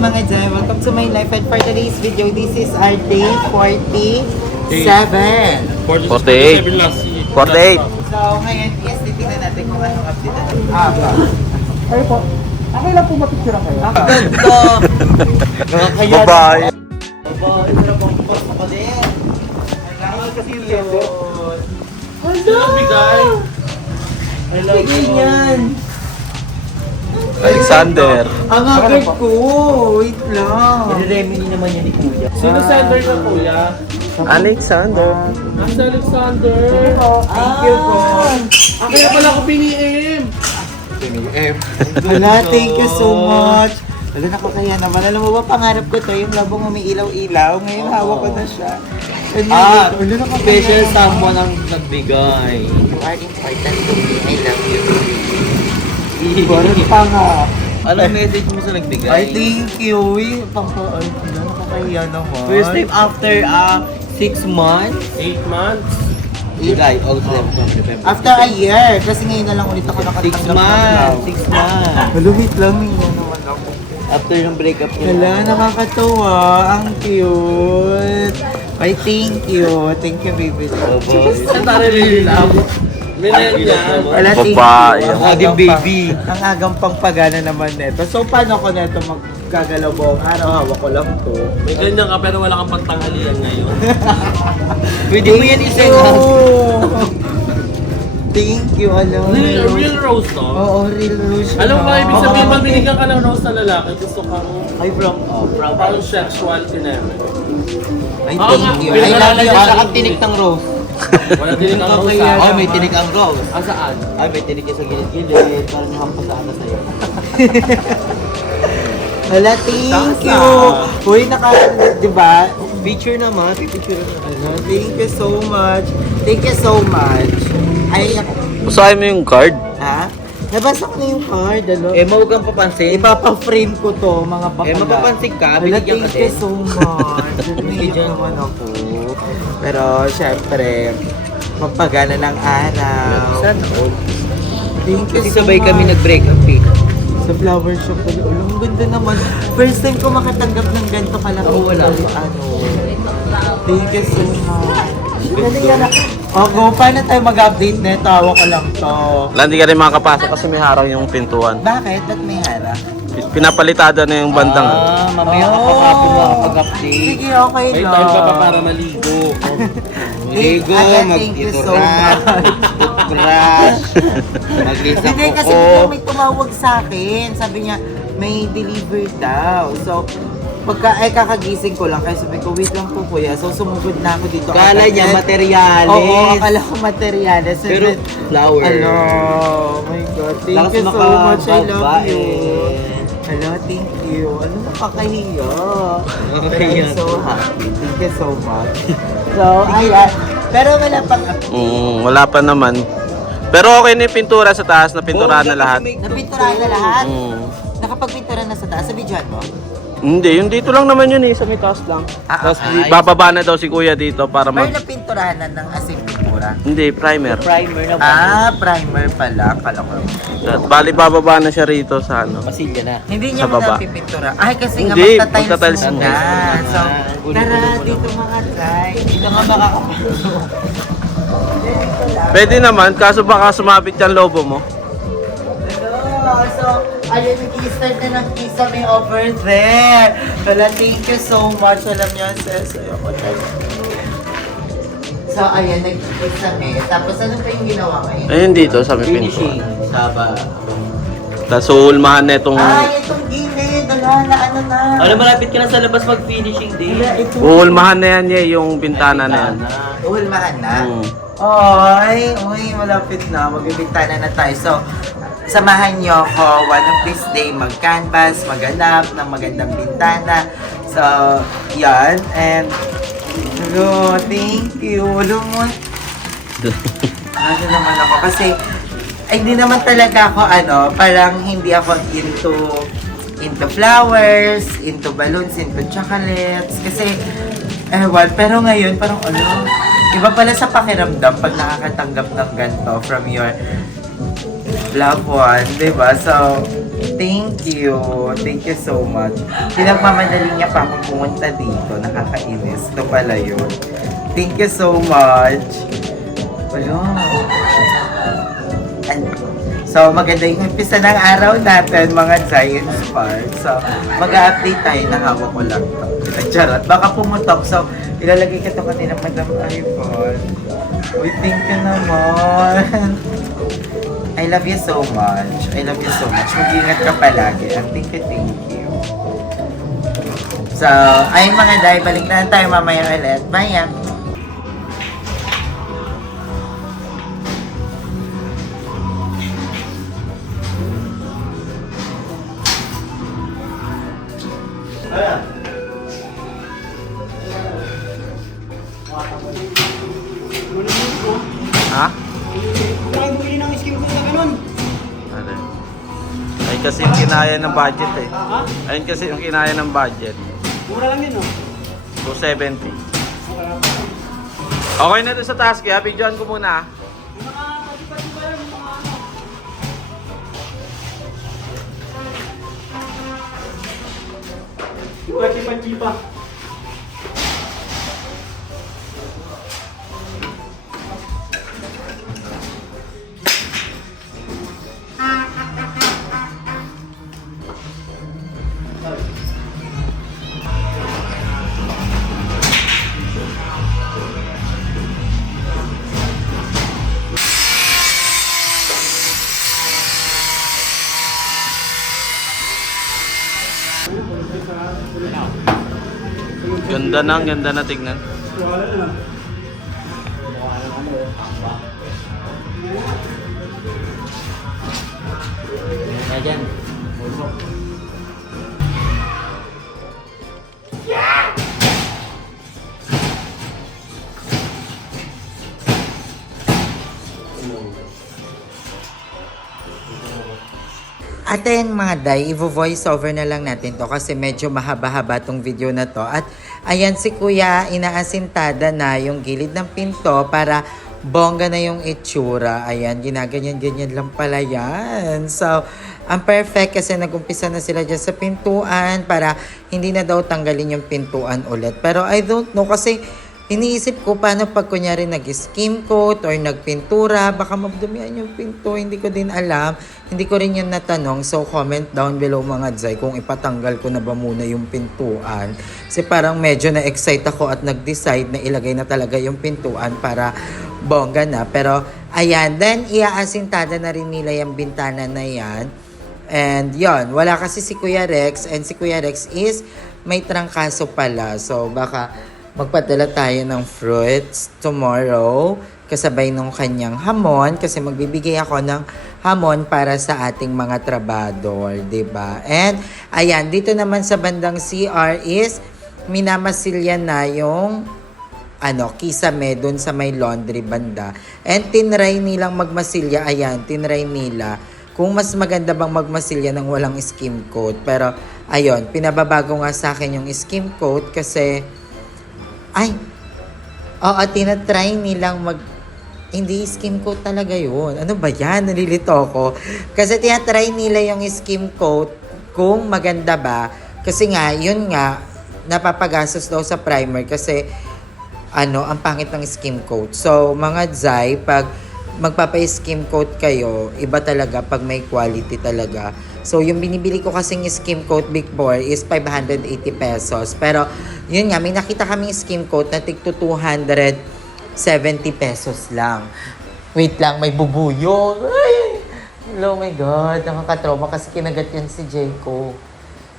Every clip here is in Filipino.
mga dyan, welcome to my life and for today's video, this is our day 47. 48. 48. So ngayon, yes, titignan natin kung anong update natin. Kayo po. Okay lang po mapicturean kayo. Ang ganda! Nakakaya. Babae. Babae, pero pang post ko din. Ang kasi yung level. Bigay. Bigay niyan. Alexander. Ang agad ko. Wait lang. Remedy naman yan ni Kuya. Sino sender ka, kuya? Alexander. Ang si Alexander. Thank you po. Kaya pala ako piniem. Wala, thank you so much. Wala, nakakaya naman. Alam mo ba, pangarap ko to, yung labong umiilaw-ilaw. Ngayon, hawak ko na siya. Wala, nakakaya. Special someone ang nagbigay. You are important to me. I love you. Parang pa nga. Anong message mo sa nagbigay? Ay, thank you. Uy, ay, wala, nakakaya naman. First time after 6 months. 8 months. July, August, September. After a year. Kasi ngayon na lang ulit ako 6 nakatanggap ng months. love. 6 months. Wala, wait lang. May naman ako. After yung breakup niya. Wala, nakakatawa. Ang cute. Ay, thank you. Thank you, baby. Saan tayo rin Minel yan. Wala, thank Babae. you. Ang ating baby. Ang agang pangpagana naman neto. So, paano ko neto maggagalaw buong araw? Hawak ko lang to. May ganyan ka pero wala kang pagtanghalian ngayon. Pwede mo yan Thank isa you. Thank you, alam. Real rose to? Oo, real rose. Alam mo ba, ibig sabihin pag binigyan ka ng rose na lalaki, gusto kang Ay, from parang sexual kineme. Ay, Oo thank nga, you. pero I love nalala you. niya Saka tinik ng rose. Wala din ang rose Kaya- Ay, may tinik ang rose. Ah, saan? Ay, may tinik yung sa gilid-gilid. Parang hampas sa ano sa'yo. Wala, thank you. Uy, di ba? Picture naman. Picture naman. Ano, thank you so much. Thank you so much. Ay, Usahin mo yung card. ha? Nabasa ko na yung card, ano? Eh, mawag kang papansin. Ipapa-frame ko to, mga bakla. Eh, mapapansin ka. Wala, Binigyan ka thank you din. so much. Binigyan naman ako. Pero, syempre, mapagana ng araw. Sana all. Thank you Kasi so sabay much. kami nag-breakup eh. Sa flower shop pala. Ang ganda naman. First time ko makatanggap ng ganito kalaki. Oo, wala. Ano. Thank you so much. Dali yan. Go, paano tayo mag-update na ito? Hawak ko lang to. Wala, hindi ka rin makakapasok kasi may harang yung pintuan. Bakit? Ba't may harap? Pinapalitada na yung bandang. Mamaya ka pa nga po makapag-update. Sige, okay May lang. time ka pa para maligo. Ligo, Thank you so much. Toothbrush, maglisa Hindi, kasi biglang may tumawag sa akin. Sabi niya, may deliver daw. So, kakagising ko lang. Kaya sabi ko, wait lang po kuya. So, sumugod na ako dito. Kala agad. niya materyales. Oo, akala ko materyales. And Pero then, flower. Hello, oh my God. Thank Lakas you so much. I love makababae. you. Hello, thank you. Ano, nakakahiya. But Nakakahiya. I'm so happy. Thank you so much. So, ayan. Pero wala pang Wala pa naman. Pero okay na yung pintura sa taas, napinturahan na lahat. napinturahan na lahat. Mm. Nakapagpintura na sa taas. Sa videoan mo? Hindi, yung dito lang naman yun eh, sa may taas lang. Tapos okay. bababa na daw si kuya dito para Pero mag... napinturahan na ng asin pintura. Hindi, primer. Primer na ba? Primer pala. Kala ko. Bali, bababa na siya rito sa ano. Pasilya na. Hindi niya Sa mo baba. napipintura. Ay, kasi nga Hindi, magta-tiles magta-tiles muna. muna. So, Gulo-gulo tara mo dito mga try. Dito nga makakapasok. Pwede naman, kaso baka sumabit yung lobo mo. Hello! So, ayun, nag-i-start na ng kisame over there. Wala, thank you so much. Alam niyo, sis, ayoko talaga. So, ayun, nag-kisame. Tapos, ano pa yung ginawa ngayon? Ayun dito, sa may Finishing. pintuan. Saba. Tapos uulmahan na itong... Itong gilid. Wala na, ano na. Ano, malapit ka na sa labas mag-finishing day. Wala, ito. Uulmahan na yan niya, yung bintana na yan. Ulmahan na. Mm. Oy, malapit na. Magbibintana na tayo. So, samahan niyo ako one of this day mag-canvas, maghanap ng magandang bintana. So, yan. And, hello, thank you. Alam mo, ano naman ako. Kasi, ay, hindi naman talaga ako, parang hindi ako into flowers, into balloons, into chocolates. Kasi, pero ngayon, parang iba pala sa pakiramdam pag nakakatanggap ng ganito from your loved one, di ba? So, Thank you. Thank you so much. Pinagmamadali niya pa akong pumunta dito. Nakakainis. Ito pala yun. Thank you so much. Wala. So, maganda yung umpisa ng araw natin, mga Giant Spark. So, mag-update tayo na hawak ko lang to. Charot. Baka pumutok. So, ilalagay ka to kanina, Madam iPhone. Uy, thank you naman. I love you so much. I love you so much. Mag-ingat ka palagi. Thank you, thank you. So, ayun mga day, balik na tayo mamaya ulit. Bye! Ha? Kung bumili ng skim ko na ganun. Ano? Ay kasi yung kinaya ng budget eh. Ha? Ayun kasi yung kinaya ng budget. Mura lang yun, no? 270. Okay na ito sa task kaya videoan ko muna. Yung mga pati-pati ba yan? Yung mga ano? Yung pati-pati pa. Ganda na tignan. Ayan. Atin mga day, i-voice over na lang natin to kasi medyo mahaba-haba tong video na to. At ayan si Kuya, inaasintada na yung gilid ng pinto para bongga na yung itsura. Ayan, ginaganyan-ganyan lang pala yan. So, ang perfect kasi nag-umpisa na sila dyan sa pintuan para hindi na daw tanggalin yung pintuan ulit. Pero I don't know kasi iniisip ko paano pag kunyari nag-skim coat or nagpintura, baka magdumihan yung pinto, hindi ko din alam. Hindi ko rin yun natanong. So comment down below mga Zay kung ipatanggal ko na ba muna yung pintuan. Kasi parang medyo na-excite ako at nag-decide na ilagay na talaga yung pintuan para bongga na. Pero ayan, then iaasintada na rin nila yung bintana na yan. And yon, wala kasi si Kuya Rex and si Kuya Rex is may trangkaso pala. So baka magpadala tayo ng fruits tomorrow kasabay nung kanyang hamon kasi magbibigay ako ng hamon para sa ating mga trabador, 'di ba? And ayan, dito naman sa bandang CR is minamasilya na yung kisame dun sa may laundry banda. And tinry nilang magmasilya, ayan, tinry nila kung mas maganda bang magmasilya ng walang skim coat. Pero ayun, pinababago nga sa akin yung skim coat kasi tinatry nilang hindi skim coat talaga yun. Ano ba yan? Nalilito ako. Kasi tinatry nila yung skim coat kung maganda ba. Kasi nga, yun nga, napapagastos daw sa primer kasi ang pangit ng skim coat. So, mga Zay, pag magpapa-skim coat kayo, iba talaga pag may quality talaga. So, yung binibili ko kasing skim coat before is 580 pesos. Pero, yun nga, may nakita kaming skim coat na tigto 270 pesos lang. Wait lang, may bubuyog. Ay! Oh my God, nakakatrauma kasi kinagat yan si Jayco.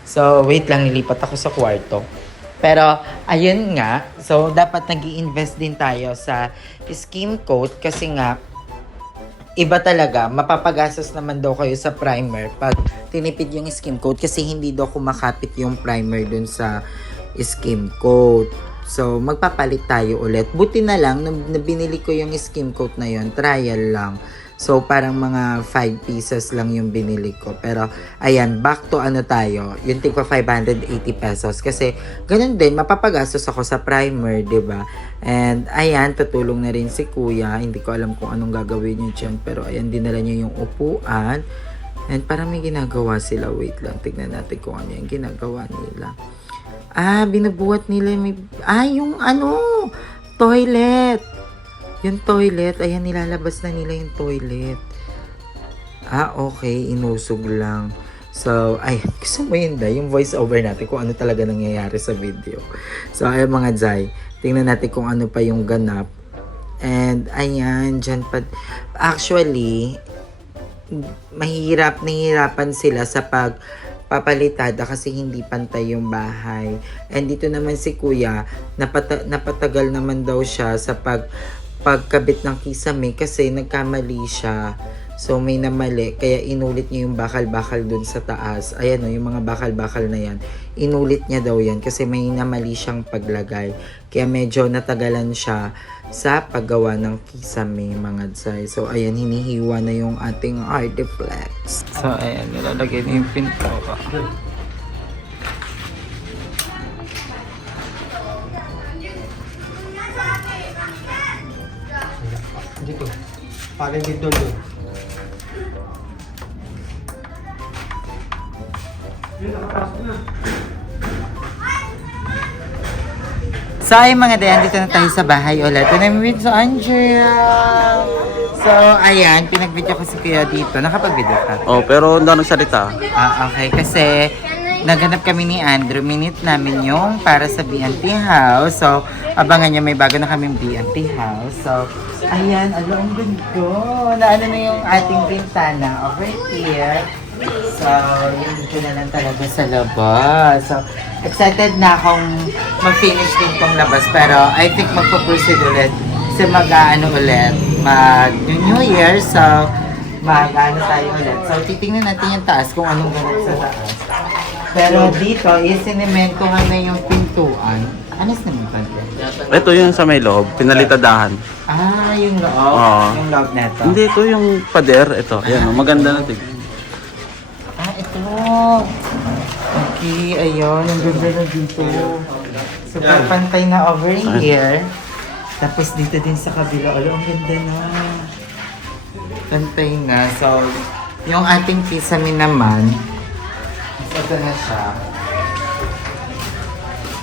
So, wait lang, nilipat ako sa kwarto. Pero, ayun nga, so, dapat nag-i-invest din tayo sa skim coat kasi nga, iba talaga, mapapagastos naman daw kayo sa primer pag tinipid yung skim coat kasi hindi daw kumakapit yung primer dun sa skim coat. So, magpapalit tayo ulit. Buti na lang, nung binili ko yung skim coat na yun, trial lang. So, parang mga 5 pieces lang yung binili ko. Pero, ayan, back to tayo. Yung tigpa 580 pesos. Kasi, ganun din, mapapagastos ako sa primer, 'di ba? And, ayan, tutulong na rin si Kuya. Hindi ko alam kung anong gagawin niya dyan. Pero, ayan, dinala niya yung upuan. And parang may ginagawa sila. Wait lang, tignan natin kung ano yung ginagawa nila. Binubuhat nila yung toilet. Yung toilet, ayan, nilalabas na nila yung toilet. Okay, inusog lang. So, gusto mo yun, Day? Yung voice over natin kung ano talaga nangyayari sa video. So, ayan mga Zay, tingnan natin kung ano pa yung ganap. And, ayan, dyan pa. Actually, nahihirapan sila sa pagpapalitada kasi hindi pantay yung bahay. And dito naman si Kuya, napatagal naman daw siya sa pagkabit ng kisame kasi nagkamali siya. So, may namali. Kaya inulit niya yung bakal-bakal dun sa taas. Ayan yung mga bakal-bakal na yan. Inulit niya daw yan kasi may namali siyang paglagay. Kaya medyo natagalan siya sa paggawa ng kisame, mga Zay. So, ayan, hinihiwa na yung ating artiflex. So, ayan, nilalagay na yung pintura. Dito. Parang dito doon. So, ay mga dayan, dito na tayo sa bahay ulit. And I'm with Andrea. So, ayan, pinag-video ko si Kuya dito. Nakapag-video ka? Oh, pero hindi ako nagsalita. Okay. Kasi, naganap kami ni Andrew. Minute namin yung para sa BNT House. So, abangan nyo, may bago na kaming BNT House. So, ayan, ang ganda. Naano na yung ating bintana over here. So, yun dito na lang talaga sa labas. So, excited na akong mag-finish din tong labas. Pero, I think magpo-proceed ulit. Kasi ulit. Mag-New Year. So, mag-ano tayo ulit. So, titingnan natin yung taas kung anong ganap sa taas. Pero dito, isinementohan na yung pintuan. Ano sinementohan? Ito yung sa may loob, pinalitadahan. Yung loob? Oo. Yung loob neto? Hindi, ito yung pader. Ito, ayan, maganda na tignan. Ito. Okay, ayun. Ang ganda na dito. Super pantay na over here. Tapos dito din sa kabila. Ang ganda na. Pantay na. So, yung ating kisame naman, ito na siya.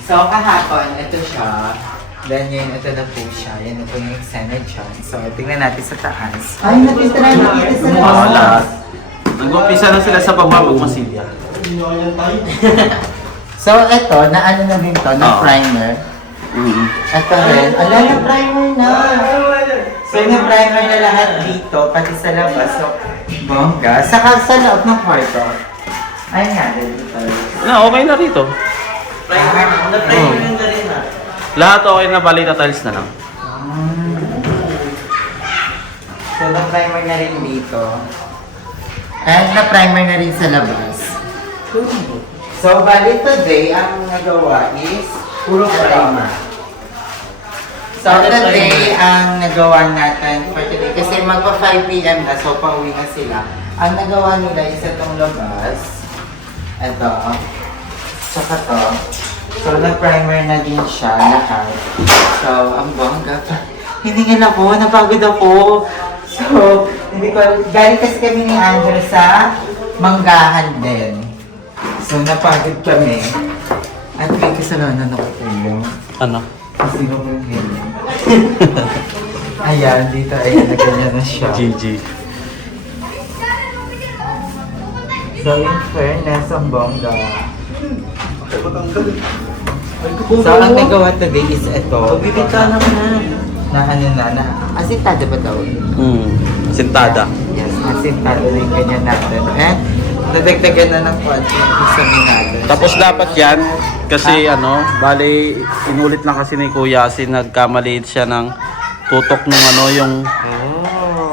So, kahapon, ito siya. Then yun, ito na po siya. Yan ito yung extended siya. So, tingnan natin sa taas. Ay, nakita na nakita sa Lahat. Nag-umpisa na sila sa baba magmasilya. So, ito, na ano na rin to, na Oo. primer. Ito rin. Na primer na. So, na primer na lahat dito, pati sa labas. So, bongga. Saka sa loob ng kwarto. Ayun nga, dito. Okay na rito. Na-primer na rin na. Lahat okay na, balita tiles na lang. So, na-primer na rin dito. And na-primer na rin sa labas. So, bali today, ang nagawa is puro primer. So, today, ang nagawa natin for today, kasi magpa 5 p.m. na, so pauwi na sila. Ang nagawa nila is itong labas. Ito. Tsaka to. So, na-primer na din siya lahat. So, ang bongga pa. Hiningin ako, napagod ako. So, hindi ko, galing kasi kami ni Andrew sa Manggahan din. So, napagod kami. At may kasalanan ako ulo. Ano? Kasi ko yung ganyan. Ayan, dito, ayan, na ganyan na siya. GG. So, in fairness, ang bongga. So, ang nagawa today is ito. Bibita naman na ano na. Asintada ba tawag? Sintada. Yes, asintada na yung ganyan natin. And, nadagdagan na ng konti yung kisame natin. Tapos dapat yan, kasi bali, inulit lang kasi ni Kuya kasi nagkamali siya ng tutok ng yung,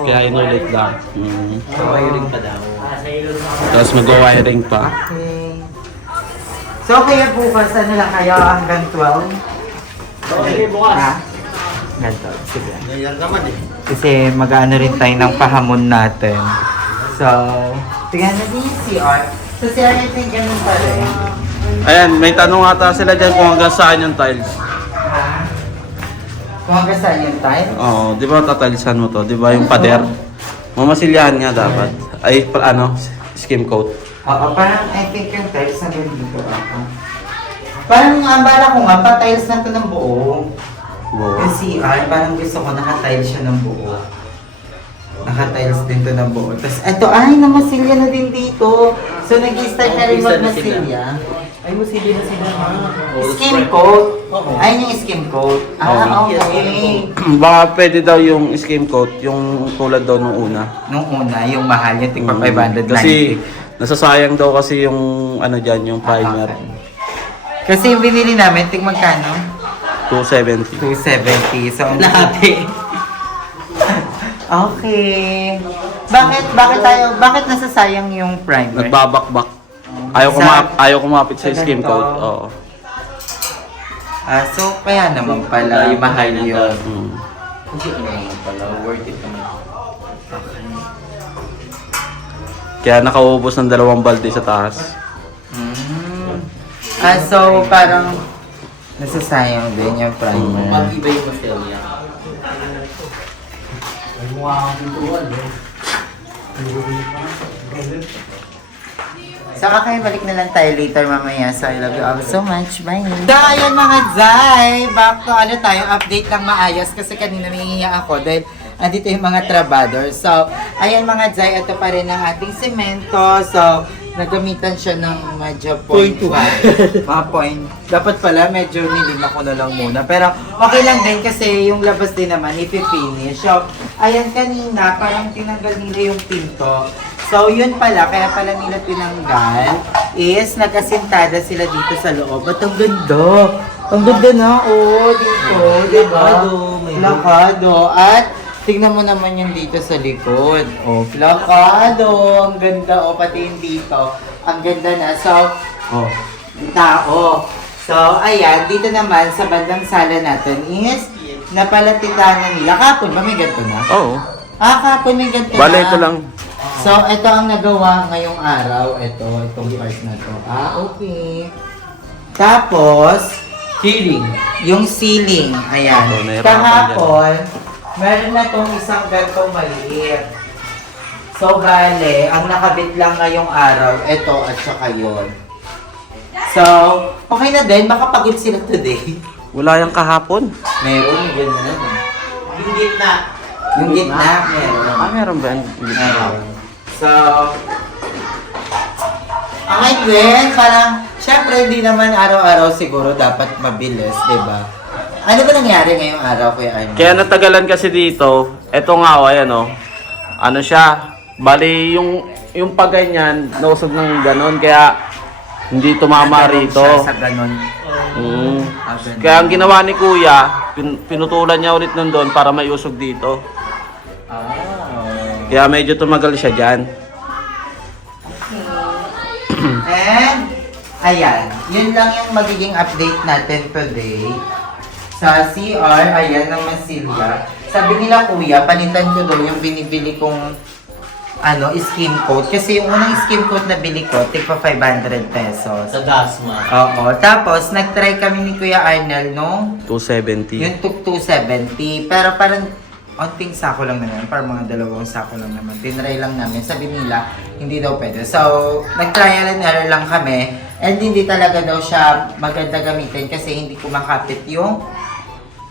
kaya inulit lang. Wiring pa daw. Tapos mag-wiring pa. Okay. So, kaya bukas, ano lang kayo hanggang 12? Okay, bukas. Ha? Ganto, sige. Kasi mag-ano rin tayo ng pahamon natin. So, tingnan natin yung CR. So, CR, I think ganun pa rin. Ayan, may tanong ata sila dyan kung hanggang saan yung tiles. Ha? Kung hanggang saan yung time? Oo, di ba tatalisan mo to? Di ba yung pader? Mamasilyahan nga dapat. Ay, skim coat. Oo, parang I think yung tiles na dito ako. Parang ang bala ko nga, pa-tiles na to ng buo. Wow. Yung CR, parang gusto ko naka-tiles siya ng buo. Naka-tiles din to ng buo. Tapos eto, ay, namasilya na din dito. So nag-start na rin magmasilya. Ay, musili na sila ha. Skim coat. Oo. Ayun yung skim coat. Ah, okay. Baka pwede daw yung skim coat, yung tulad daw nung una. Nung una, yung mahal, yung tigpa 590. Kasi nasasayang daw kasi yung ano dyan, yung primer. Kasi yung binili namin, tig magkano? 270. 270. So, nahati. Okay. Bakit nasasayang yung primer? Nagbabakbak. Ayaw kumapit sa skim coat. Oo. So, kaya naman pala, mahal yun. Kasi ano naman pala, worth it naman. Kaya nakaubos ng 2 balde sa taas. So, parang nasasayang din yung primer. Mag-iba yung pastel niya. Ay, mukha akong pintuan eh. So, okay, balik na lang tayo later mamaya. So, I love you all so much. Bye! So, ayan mga Zay! Back to tayo, update lang maayos kasi kanina nahihiya ako dahil andito yung mga trabador. So, ayan mga Zay, ito pa rin ang ating semento. So, nagamitan siya ng medyo point 5. Mga point. Dapat pala, medyo nilima ko na lang muna. Pero, okay lang din kasi yung labas din naman, ipipinish. So, ayan kanina, parang tinanggal nila yung pinto. So, yun pala, kaya pala nila tinanggal, is nagkasintada sila dito sa loob. At ang ganda! Ang ganda na, oh, dito, diba? Plakado. At, tignan mo naman yung dito sa likod. Oh, plakado. Ang ganda, oh, pati yung dito. Ang ganda na. So, oh, tao. So, ayan, dito naman sa bandang sala natin is, napalatitan na nila. Kapon ba may ganito na? Oo. Kapon may ganito na. Bale, ito lang. So, ito ang nagawa ngayong araw. Itong part na to. Okay. Tapos, Ceiling. yung ceiling. Ayan. Ito, nahirapan Kahapon, meron na tong isang gantong maliit. So, bale, ang nakabit lang ngayong araw, ito at saka yun. So, okay na din. Makapagod sila today. Wala yung kahapon. Meron, yung ganyan. Yung gitna. Yung gitna, meron. Meron ba? Meron. So, okay din, parang, syempre hindi naman araw-araw siguro dapat mabilis, di ba? Ano ba nangyari ngayong araw, Kuya Arnold? Kaya natagalan kasi dito, eto nga o, ayan o. Ano siya, bali yung paganyan, nausog ng ganon, kaya hindi tumama Nagkaroon rito. siya sa ganun. Mm. Ganun. Kaya ang ginawa ni Kuya, pinutulan niya ulit nun doon para may usog dito. Kaya medyo tumagal siya dyan. And, ayan, yun lang yung magiging update natin today. Sa CR, ayan, ng Masilya. Sabi nila, Kuya, palitan ko daw yung binibili kong skim coat. Kasi yung unang skim coat na bili ko, tigpa 500 pesos. Sa Dasma. Oo. Tapos, nag-try kami ni Kuya Arnel nung 270. yung 270. Pero parang onting sako lang naman. Parang mga 2 sako lang naman. Tinry lang namin. Sabi nila, hindi daw pwede. So, nag-trial and error lang kami. And hindi talaga daw siya maganda gamitin kasi hindi kumakapit yung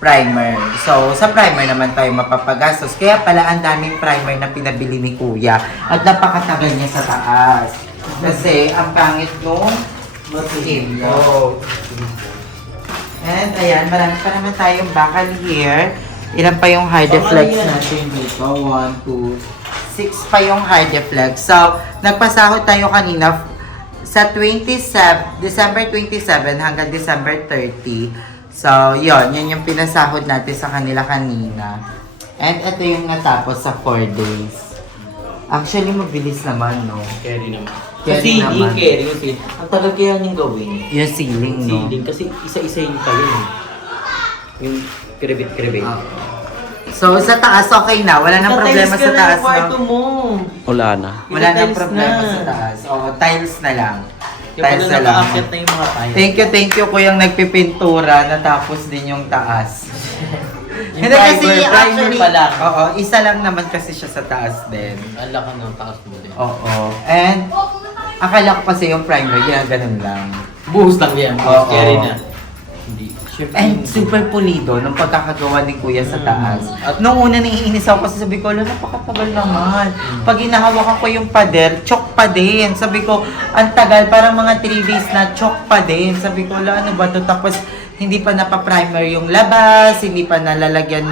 primer. So, sa primer naman tayo mapapagastos. Kaya pala ang daming primer na pinabili ni Kuya. At napakatagal niya sa taas. Kasi ang pangit nung skin coat. And ayan, marami pa naman tayong bakal here. Ilan pa yung hard deflex natin dito? 1, 2, 6 pa yung hard deflex. So, nagpasahod tayo kanina sa December 27 hanggang December 30. So, yun yung pinasahod natin sa kanila kanina. And ito yung natapos sa 4 days. Actually, mabilis naman, no? Carry naman. Carry Kasi naman. hindi carry yung ceiling. Ang tagal kaya niyong gawin. Yung ceiling, no? Ceiling. Kasi isa-isa yun pa yun. Yung kribit-kribit. So, sa taas, okay na. Wala nang problema sa taas, kwarto no? mo. Wala na. Wala nang Tiles problema na. sa taas. O, tiles na lang. Yung Tiles pala na lang. nakaakyat na yung mga tiles. Thank you kuyang nagpipintura. Natapos din yung taas. Yung Hindi kasi primer actually, pa lang. oo, isa lang naman kasi siya sa taas din. Ang laki ng taas mo din. Oo. And, akala ko kasi yung primer, ganun lang. Buhos lang yan. Oo. Scary na. Hindi. Siyempre, And super pulido nung pagkakagawa ni Kuya sa taas. At- Nung una naiinis ako kasi sabi ko, alam, napakatagal naman. Pag inahawakan ko yung pader, chok pa din. Sabi ko, ang tagal, parang mga 3 days na chok pa din. Sabi ko, ala, ano ba to? Tapos, hindi pa napaprimer yung labas, hindi pa nalalagyan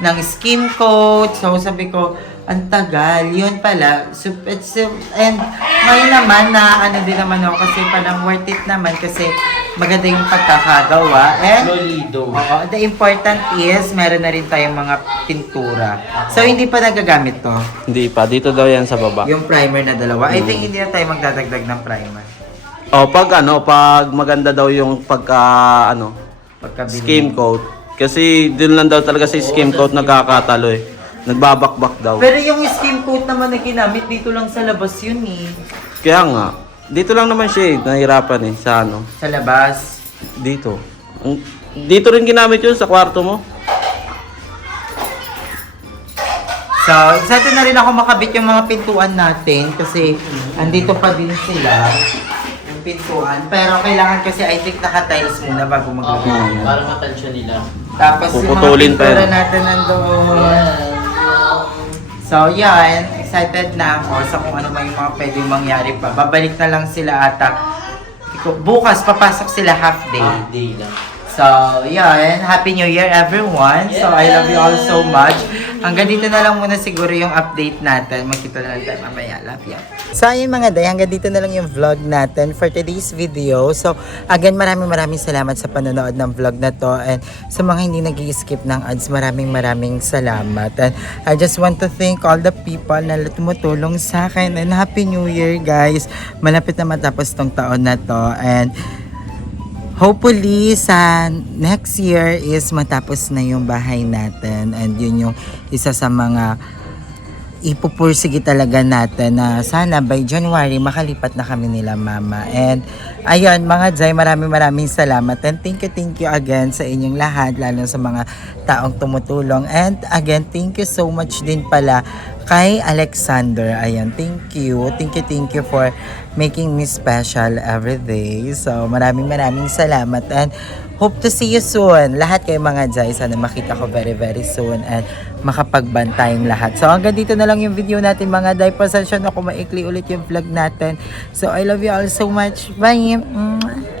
ng skin coat. So, sabi ko, ang tagal. Yun pala. And ngayon naman na ano din naman ako kasi parang worth it naman kasi maganda yung pagkakagawa. And solido. oo, the important is meron na rin tayong mga pintura. So hindi pa nagagamit to. Hindi pa. Dito daw yan sa baba. Yung primer na dalawa. I think hindi na tayo magdadagdag ng primer. Pag maganda daw yung Pagkabili. skim coat. Kasi dun lang daw talaga si skim coat nagkakatalo eh. Nagbabakbak daw. Pero yung skin coat naman na ginamit dito lang sa labas yun eh. Kaya nga, dito lang naman siya eh. Nahirapan eh sa Sa labas. Dito. Dito rin ginamit yun sa kwarto mo. So, excited na rin ako makabit yung mga pintuan natin kasi andito pa din sila yung pintuan. Pero kailangan kasi I think naka-tiles muna bago maglagay. Para matansya nila. Tapos yung mga Puputulin pa pintura yan. natin nandoon. So, yan. Excited na ako sa kung ano man yung mga pwedeng mangyari pa. Babalik na lang sila ata. Bukas, papasok sila half day. Day lang. So, yan. Happy New Year, everyone. So, I love you all so much. Hanggang dito na lang muna siguro yung update natin. Magkita na lang tayo mamaya. Love you. So, ayun mga day. Hanggang dito na lang yung vlog natin for today's video. So, again, maraming salamat sa panonood ng vlog na to. And sa mga hindi nag-skip ng ads, maraming salamat. And I just want to thank all the people na tumutulong sa akin. And Happy New Year, guys. Malapit na matapos tong taon na to. And hopefully, sa next year is matapos na yung bahay natin. And yun yung isa sa mga ipupursige talaga natin na sana by January makalipat na kami nila mama. And ayun mga Jai, maraming salamat. And thank you again sa inyong lahat, lalo sa mga taong tumutulong. And again, thank you so much din pala kay Alexander. Ayan, thank you for making me special every day. So maraming salamat and hope to see you soon. Lahat kayo mga Jai, sana makita ko very soon and makapagbantayong lahat. So hanggang dito na lang yung video natin mga Jai. Pasensya na kung maikli ulit yung vlog natin. So I love you all so much. Bye!